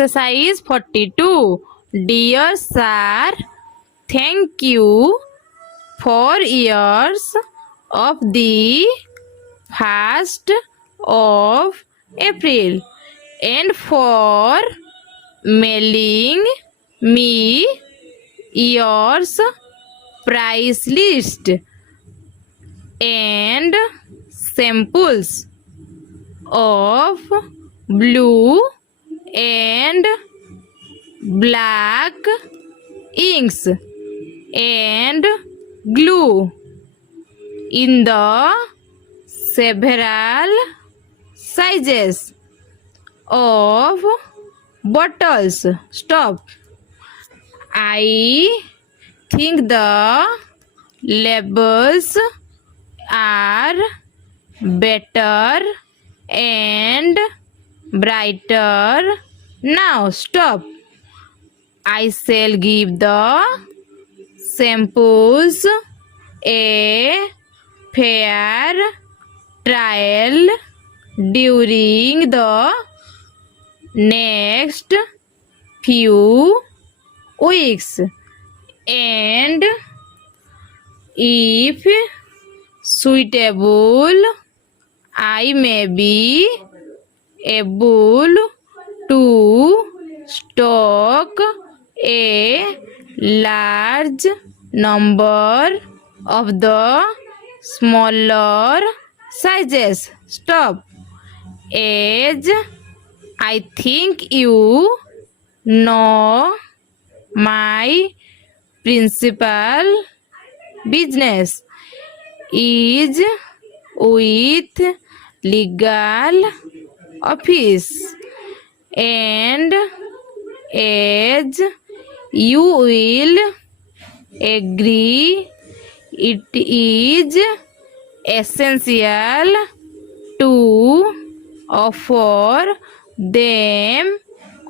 Exercise 42. Dear sir, thank you for years of the 1st of April and for mailing me yours price list and samples of blue and black inks and glue in the several sizes of bottles. Stop. I think the labels are better and brighter now. Stop. I shall give the shampoos a fair trial during the next few weeks, and if suitable, I may be able to stock a large number of the smaller sizes. Stop. As I think you know, my principal business is with legal office, and as you will agree, it is essential to offer them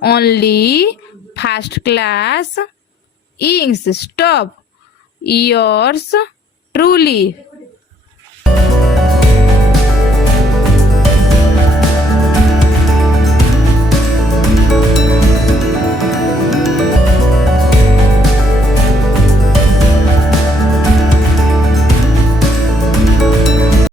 only first class inks. Stop. Yours truly.